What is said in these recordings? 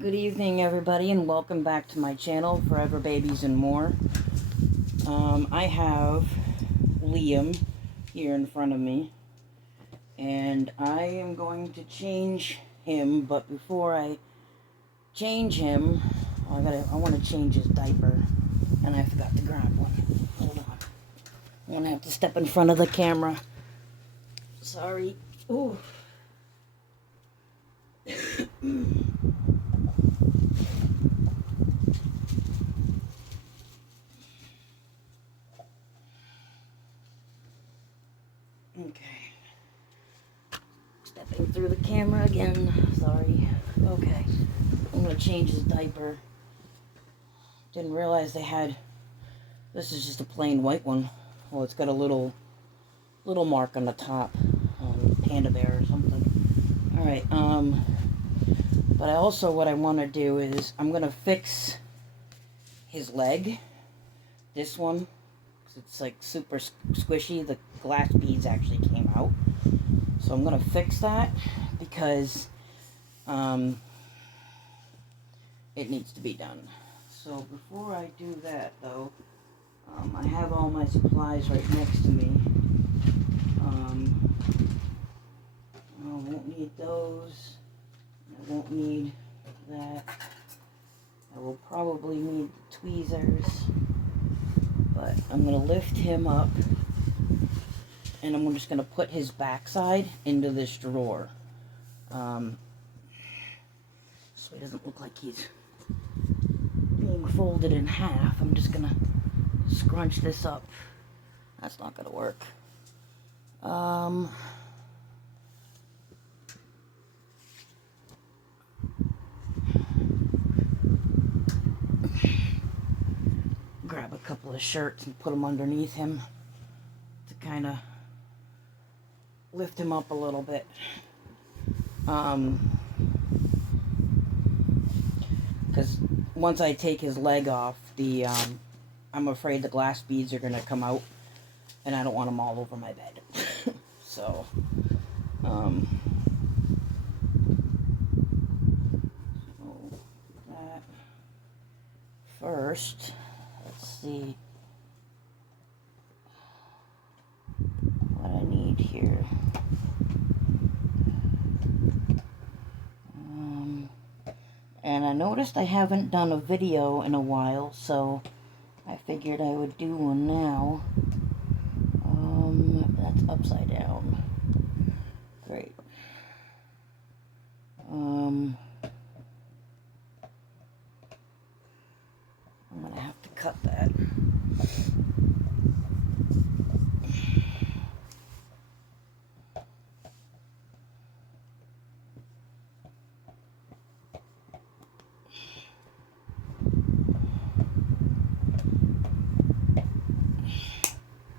Good evening, everybody, and welcome back to my channel, Forever Babies and More. I have Liam here in front of me, and I am going to change him, but before I change him, I want to change his diaper, and I forgot to grab one. Hold on. I'm going to have to step in front of the camera. Sorry. Ooh. Okay. Stepping through the camera again. Sorry. Okay. I'm going to change his diaper. Didn't realize they had... This is just a plain white one. Well, it's got a little mark on the top. Panda bear or something. Alright, but what I want to do is, I'm going to fix his leg. This one. It's like super squishy. The glass beads actually came out. So I'm going to fix that because it needs to be done. So before I do that, though, I have all my supplies right next to me. I won't need those. I won't need that. I will probably need the tweezers. But I'm going to lift him up. And I'm just going to put his backside into this drawer. So he doesn't look like he's being folded in half. I'm just going to scrunch this up. That's not going to work. Grab a couple of shirts and put them underneath him to kind of lift him up a little bit. Because once I take his leg off, I'm afraid the glass beads are going to come out, and I don't want them all over my bed. So, that first, let's see what I need here. And I noticed I haven't done a video in a while, so I figured I would do one now. That's upside down. Great. I'm gonna have to cut that.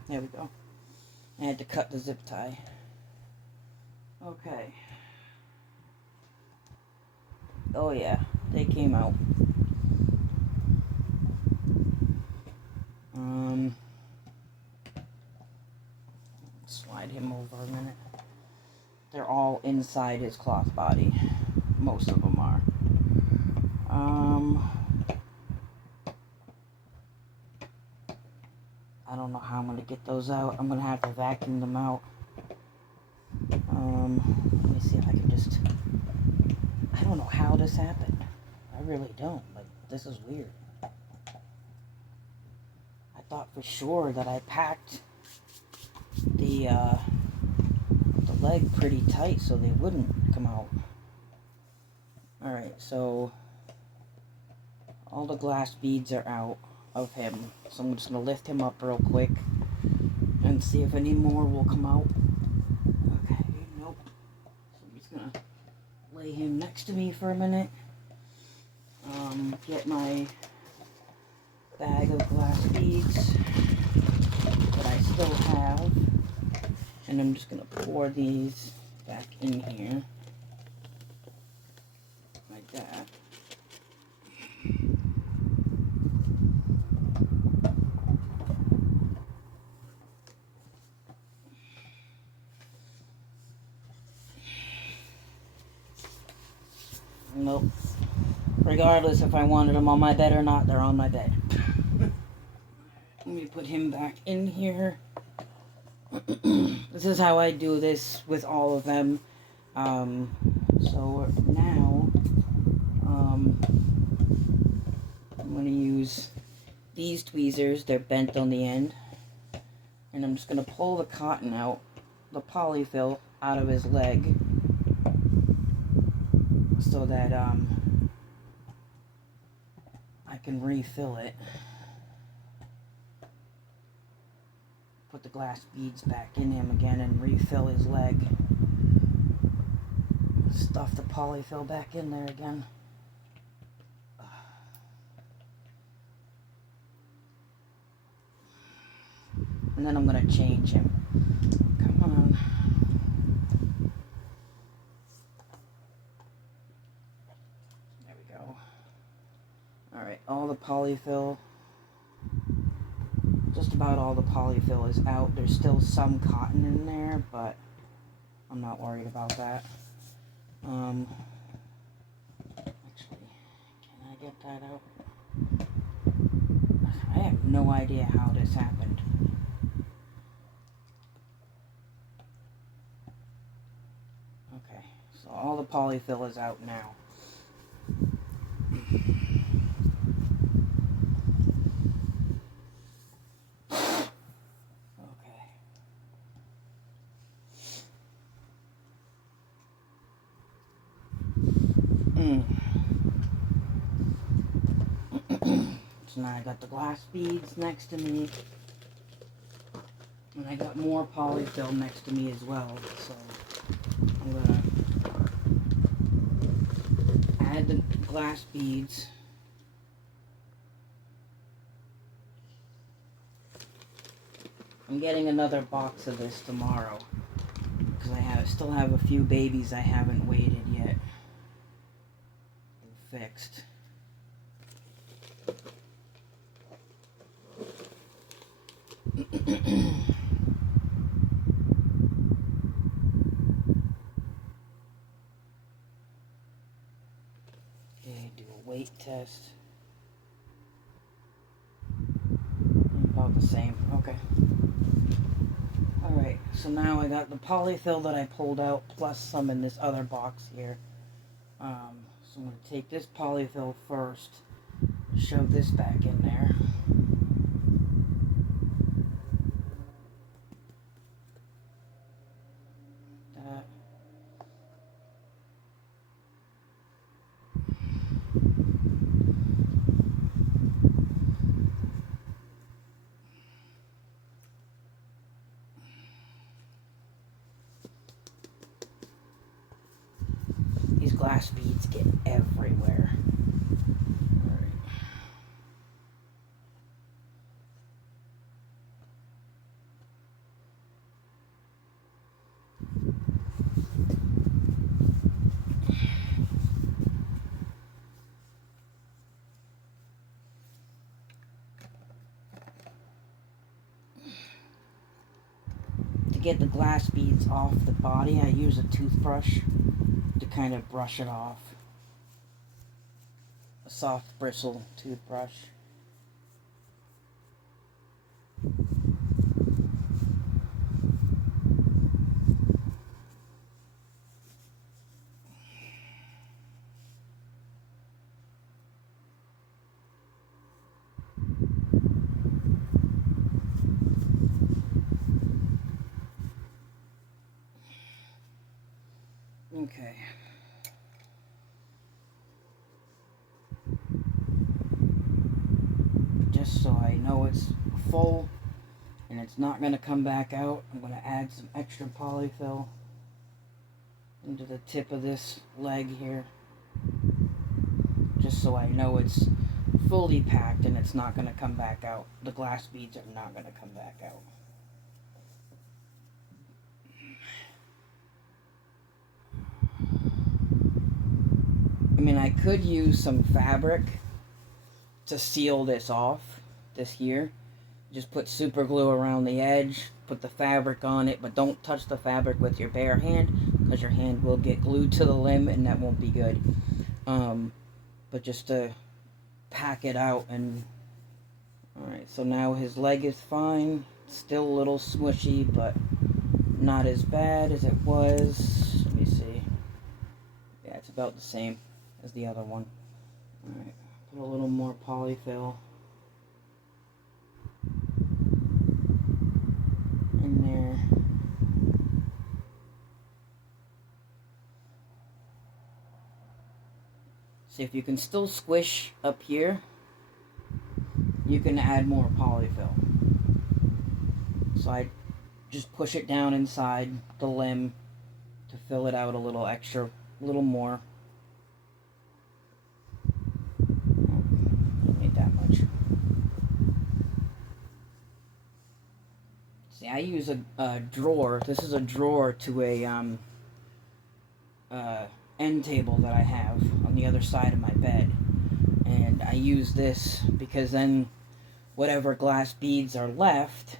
There we go. I had to cut the zip tie. Okay. Oh yeah, they came out. Slide him over a minute. They're all inside his cloth body. Most of them are. I don't know how I'm going to get those out. I'm going to have to vacuum them out. Let me see if I can just... I don't know how this happened. I really don't. Like, this is weird. I thought for sure that I packed the leg pretty tight so they wouldn't come out. Alright, so all the glass beads are out of him. So I'm just going to lift him up real quick and see if any more will come out. Okay, nope. So I'm just going to lay him next to me for a minute. Get my bag of glass beads that I still have. And I'm just going to pour these back in here. Like that. Nope. Regardless if I wanted them on my bed or not, they're on my bed. Let me put him back in here. This is how I do this with all of them. So now, I'm going to use these tweezers. They're bent on the end. And I'm just going to pull the cotton out, the polyfill out of his leg, so that I can refill it. Put the glass beads back in him again and refill his leg. Stuff the polyfill back in there again. And then I'm going to change him. Come on. There we go. Alright, all the polyfill, just about all the polyfill is out. There's still some cotton in there, but I'm not worried about that. Actually, can I get that out? I have no idea how this happened. Okay, so all the polyfill is out now. So now I got the glass beads next to me, and I got more polyfill next to me as well. So I'm gonna add the glass beads. I'm getting another box of this tomorrow because I still have a few babies I haven't weighted yet and fixed. Okay, do a weight test. About the same. Okay. Alright, so now I got the polyfill that I pulled out plus some in this other box here. So I'm going to take this polyfill first, shove this back in there. These glass beads get everywhere. Alright. To get the glass beads off the body, I use a toothbrush to kind of brush it off. A soft bristle toothbrush. Okay. Just so I know it's full and it's not going to come back out, I'm going to add some extra polyfill into the tip of this leg here. Just so I know it's fully packed and it's not going to come back out. The glass beads are not going to come back out. I mean, I could use some fabric to seal this off, this here. Just put super glue around the edge, put the fabric on it, but don't touch the fabric with your bare hand because your hand will get glued to the limb and that won't be good. but just to pack it out. And alright, so now his leg is fine. Still a little smushy, but not as bad as it was. Let me see. Yeah, it's about the same as the other one. Alright, put a little more polyfill in there. See, if you can still squish up here, you can add more polyfill. So I just push it down inside the limb to fill it out a little extra, a little more. Don't need that much. See, I use a drawer. This is a drawer to a end table that I have on the other side of my bed. And I use this because then whatever glass beads are left,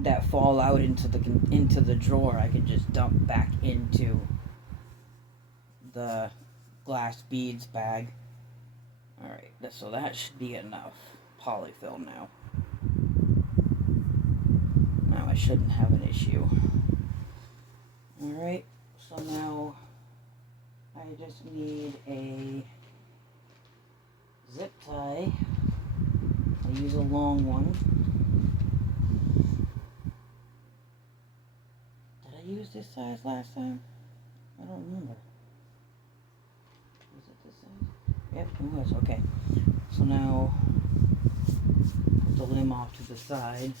that fall out into the drawer, I can just dump back into the glass beads bag. Alright, so that should be enough polyfill now. Now I shouldn't have an issue. Alright, so now I just need a zip tie. I use a long one. Did I use this size last time? I don't remember. Was it this size? Yep, it was. Okay. So now, put the limb off to the side.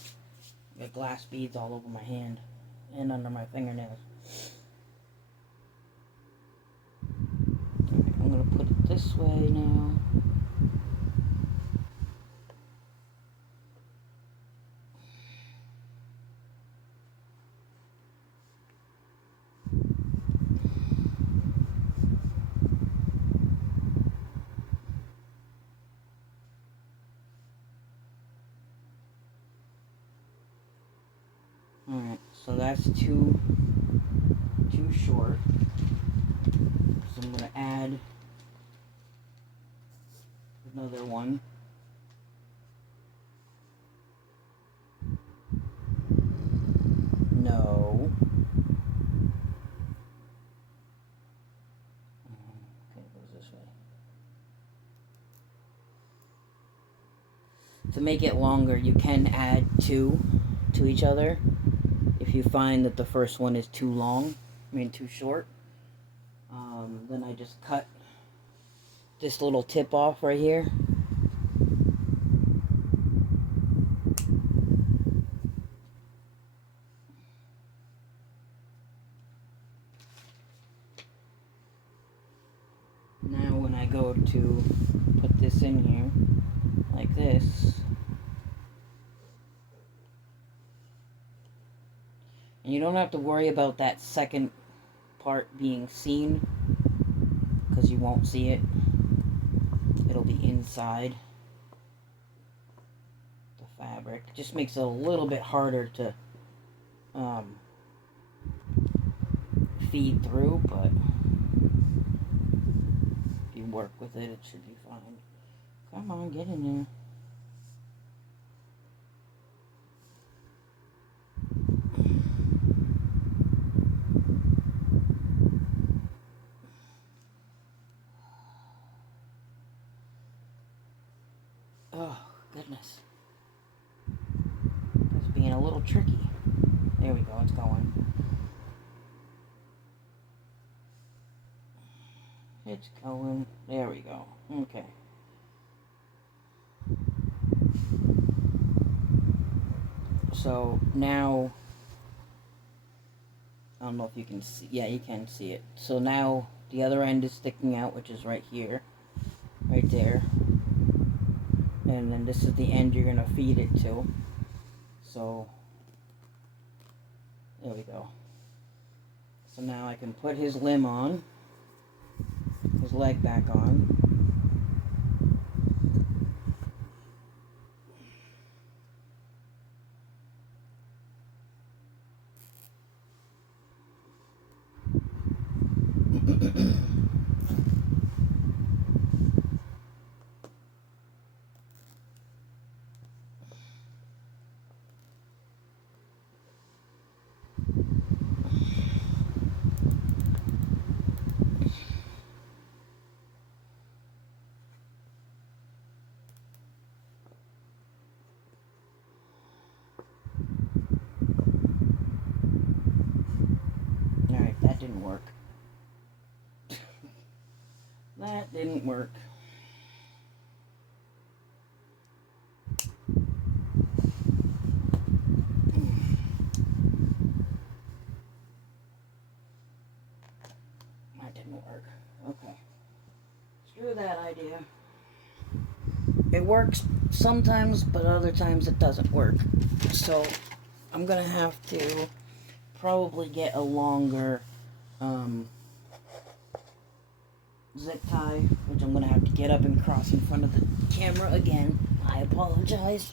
I got glass beads all over my hand and under my fingernails. Alright, I'm going to put it this way now. Alright, so that's too short. So I'm going to add another one. No. Okay, it goes this way. To make it longer, you can add two to each other if you find that the first one is too long, too short. Then I just cut this little tip off right here. Now when I go to put this in here, like this, and you don't have to worry about that second part being seen, because you won't see it. It'll be inside the fabric. It just makes it a little bit harder to feed through, but if you work with it, it should be fine. Come on, get in there. Oh, goodness. It's being a little tricky. There we go, it's going. It's going. There we go. Okay. So now, I don't know if you can see. Yeah, you can see it. So now the other end is sticking out, which is right here. Right there. And then this is the end you're going to feed it to. So, there we go. So now I can put his limb on. His leg back on. Alright, that didn't work. That didn't work. That didn't work. Okay. Screw that idea. It works sometimes, but other times it doesn't work. So I'm gonna have to probably get a longer zip tie, which I'm gonna have to get up and cross in front of the camera again. I apologize.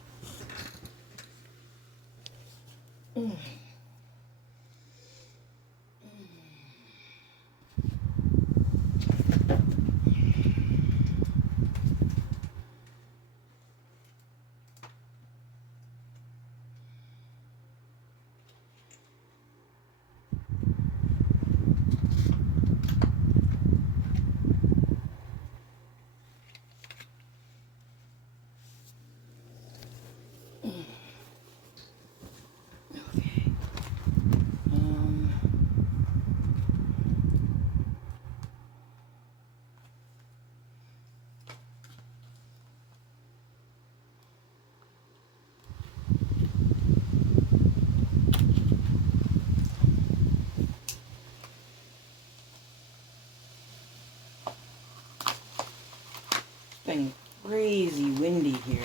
It's been crazy windy here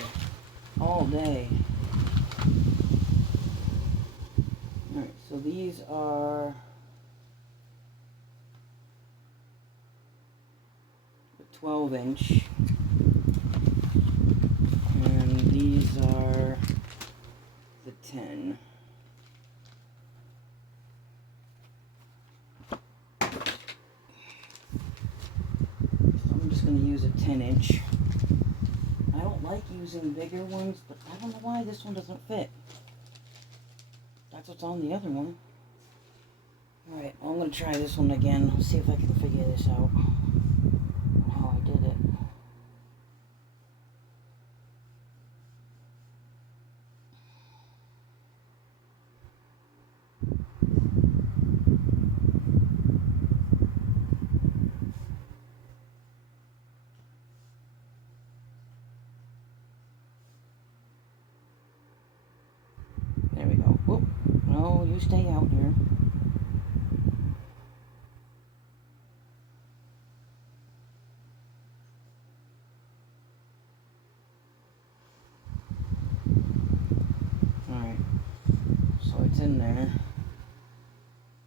all day. Alright, so these are the 12-inch, and these are the 10. I'm just going to use a 10-inch. I don't like using bigger ones, but I don't know why this one doesn't fit. That's what's on the other one. Alright, well, I'm going to try this one again. Let's see if I can figure this out. How I did it. There we go. Whoop. No, you stay out here. Alright. So it's in there.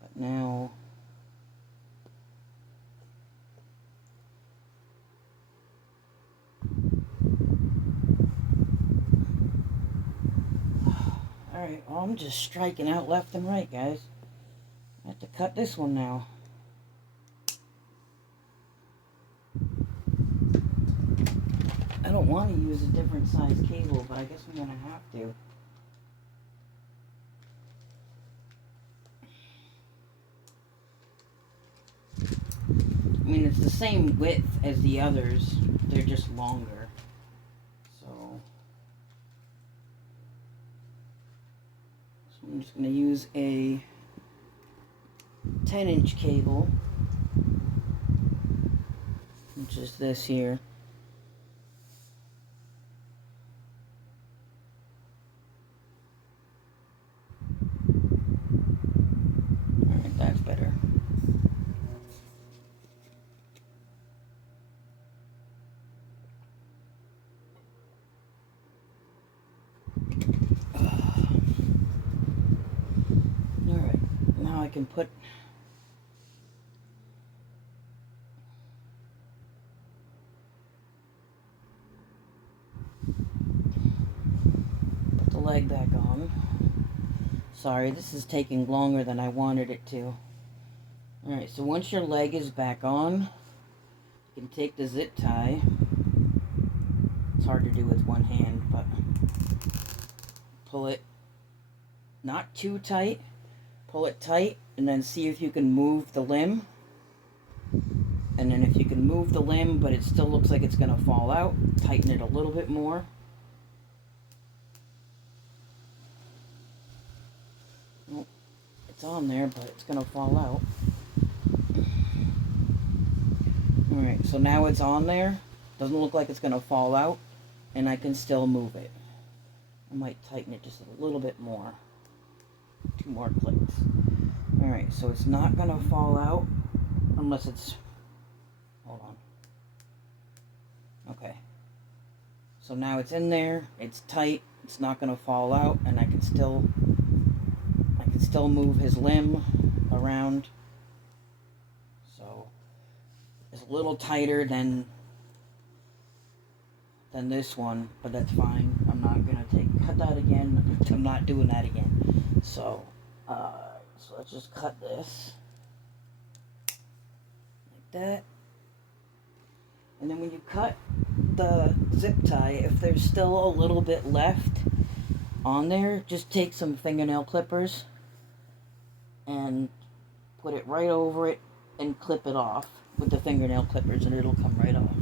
But now... Alright, well, I'm just striking out left and right, guys. I have to cut this one now. I don't want to use a different size cable, but I guess I'm going to have to. I mean, it's the same width as the others. They're just longer. So I'm just going to use a 10-inch cable, which is this here. Alright, that's better. Alright, now I can put the leg back on. Sorry, this is taking longer than I wanted it to. Alright, so once your leg is back on, you can take the zip tie. It's hard to do with one hand, but pull it not too tight. Pull it tight, and then see if you can move the limb. And then if you can move the limb, but it still looks like it's going to fall out, tighten it a little bit more. Well, it's on there, but it's going to fall out. Alright, so now it's on there. Doesn't look like it's going to fall out, and I can still move it. I might tighten it just a little bit more. 2 more clicks. Alright, so it's not going to fall out unless it's... Hold on. Okay. So now it's in there, it's tight, it's not going to fall out, and I can still move his limb around. So it's a little tighter than this one, but that's fine. I'm not going to cut that again. I'm not doing that again. So let's just cut this like that. And then when you cut the zip tie, if there's still a little bit left on there, just take some fingernail clippers and put it right over it and clip it off with the fingernail clippers, and it'll come right off.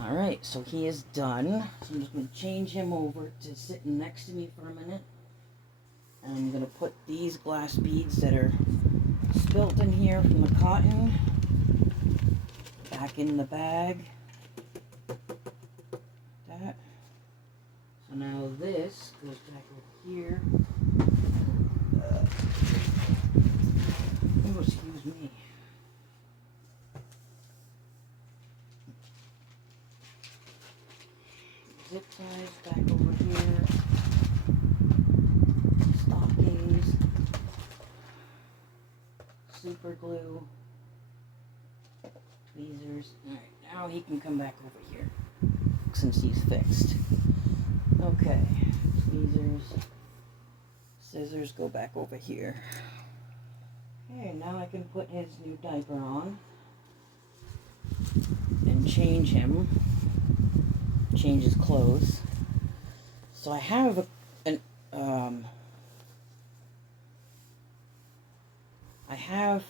Alright, so he is done. So I'm just going to change him over to sitting next to me for a minute. And I'm going to put these glass beads that are spilt in here from the cotton back in the bag. That. So now this goes back over here. Oh, excuse me. Zip ties back over here. Stockings. Super glue. Tweezers. Alright, now he can come back over here since he's fixed. Okay, tweezers. Scissors go back over here. Okay, now I can put his new diaper on and change him. Change his clothes. So I have I have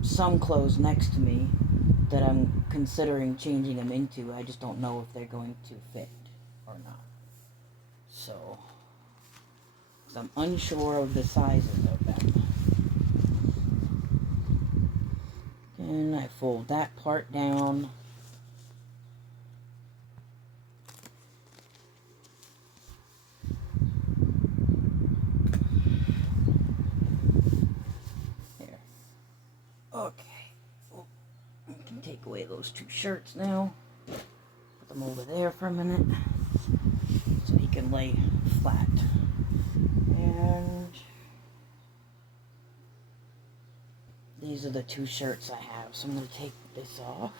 some clothes next to me that I'm considering changing him into. I just don't know if they're going to fit or not. So, 'cause I'm unsure of the sizes of them. And I fold that part down. Okay, well, I can take away those 2 shirts now. Put them over there for a minute so he can lay flat. And these are the 2 shirts I have, so I'm going to take this off.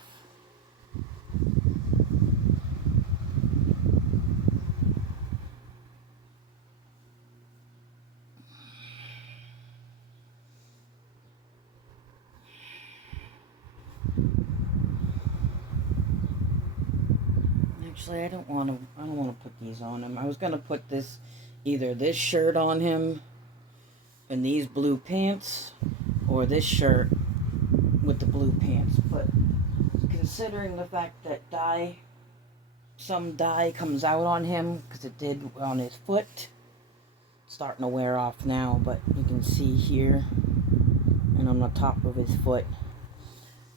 Actually, I don't want to put these on him. I was going to put either this shirt on him and these blue pants, or this shirt with the blue pants. But considering the fact that some dye comes out on him, because it did on his foot, it's starting to wear off now, but you can see here, and on the top of his foot,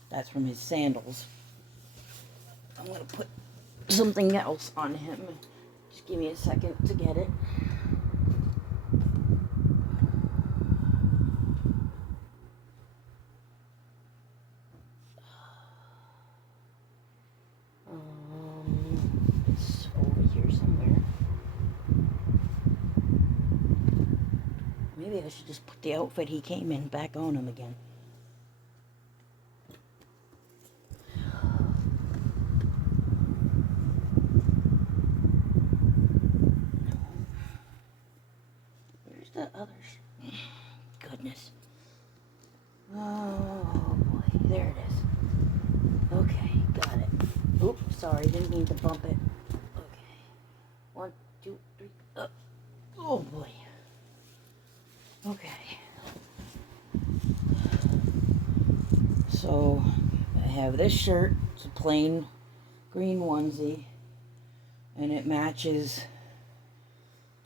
that's from his sandals. I'm going to put something else on him. Just give me a second to get it. It's over here somewhere. Maybe I should just put the outfit he came in back on him again. The others. goodness. Oh boy, there it is. Okay, got it. Oops, sorry, didn't mean to bump it. Okay, 1, 2, 3, up. Oh boy. Okay. So, I have this shirt. It's a plain green onesie. And it matches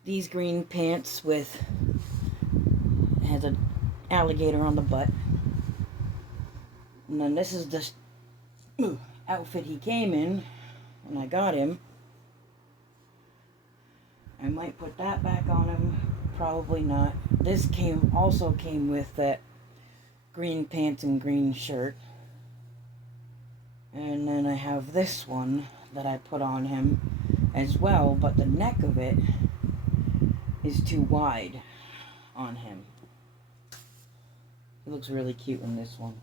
these green pants with... It has an alligator on the butt. And then this is the outfit he came in when I got him. I might put that back on him. Probably not. This also came with that green pants and green shirt. And then I have this one that I put on him as well, but the neck of it is too wide on him. He looks really cute in this one.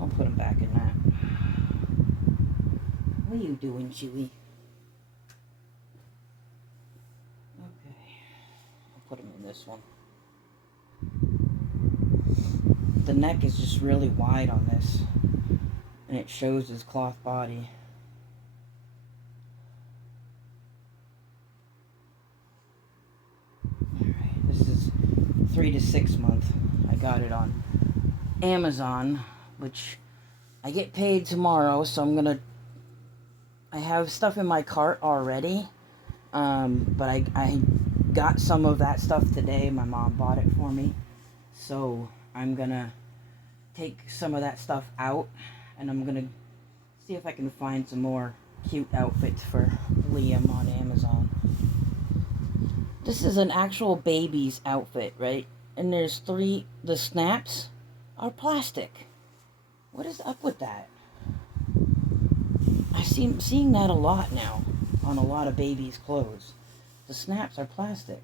I'll put him back in that. What are you doing, Chewy? Okay. I'll put him in this one. The neck is just really wide on this, and it shows his cloth body. Alright, this is 3 to 6 month. I got it on Amazon, which I get paid tomorrow, so I have stuff in my cart already, but I got some of that stuff today. My mom bought it for me, so I'm gonna take some of that stuff out, and I'm gonna see if I can find some more cute outfits for Liam on Amazon. This is an actual baby's outfit, right? And there's 3, the snaps are plastic. What is up with that? I'm seeing that a lot now on a lot of babies' clothes. The snaps are plastic.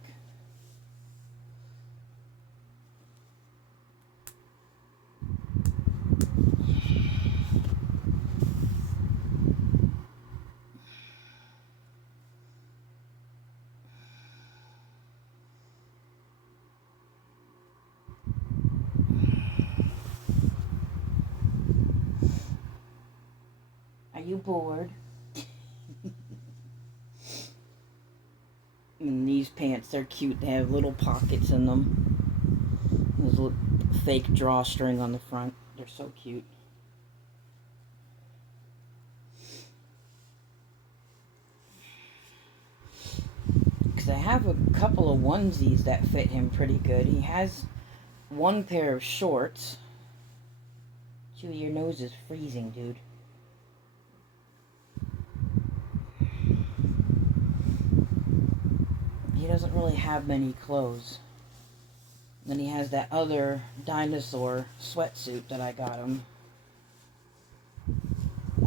Are you bored? And these pants, they're cute. They have little pockets in them. There's a little fake drawstring on the front. They're so cute. Because I have a couple of onesies that fit him pretty good. He has one pair of shorts. Chewy, your nose is freezing, dude. He doesn't really have many clothes. Then he has that other dinosaur sweatsuit that I got him.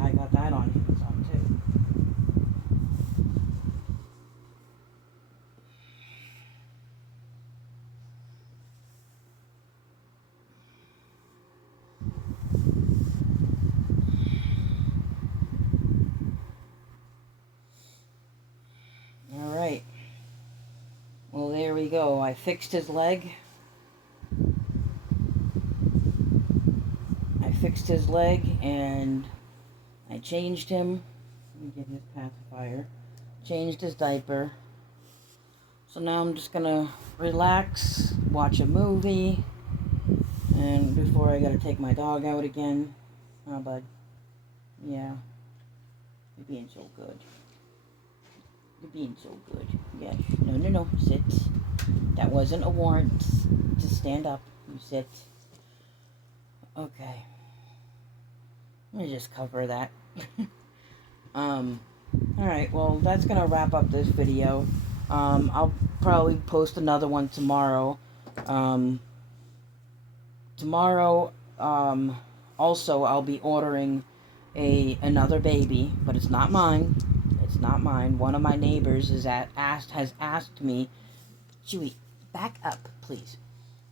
I got that on Amazon too. Alright. Well, there we go. I fixed his leg. And I changed him. Let me get his pacifier. Changed his diaper. So now I'm just gonna relax, watch a movie, and before I gotta take my dog out again. Oh, bud. Yeah. You're being so good. You're being so good. Yes. No. Sit. That wasn't a warrant to stand up. You sit. Okay. Let me just cover that. Alright, well, that's gonna wrap up this video. I'll probably post another one tomorrow. Also, I'll be ordering another baby, but it's not mine. It's not mine. One of my neighbors has asked me, Chewy, back up, please.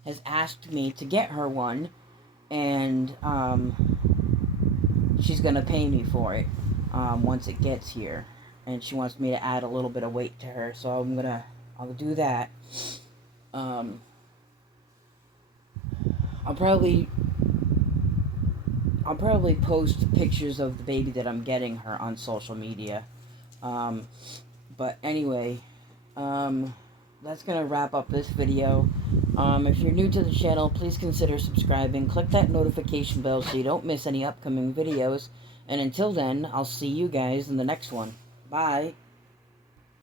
Has asked me to get her one, and she's gonna pay me for it once it gets here, and she wants me to add a little bit of weight to her. So I'm gonna I'll do that. I'll probably post pictures of the baby that I'm getting her on social media. But anyway, that's going to wrap up this video. If you're new to the channel, please consider subscribing. Click that notification bell so you don't miss any upcoming videos. And until then, I'll see you guys in the next one. Bye.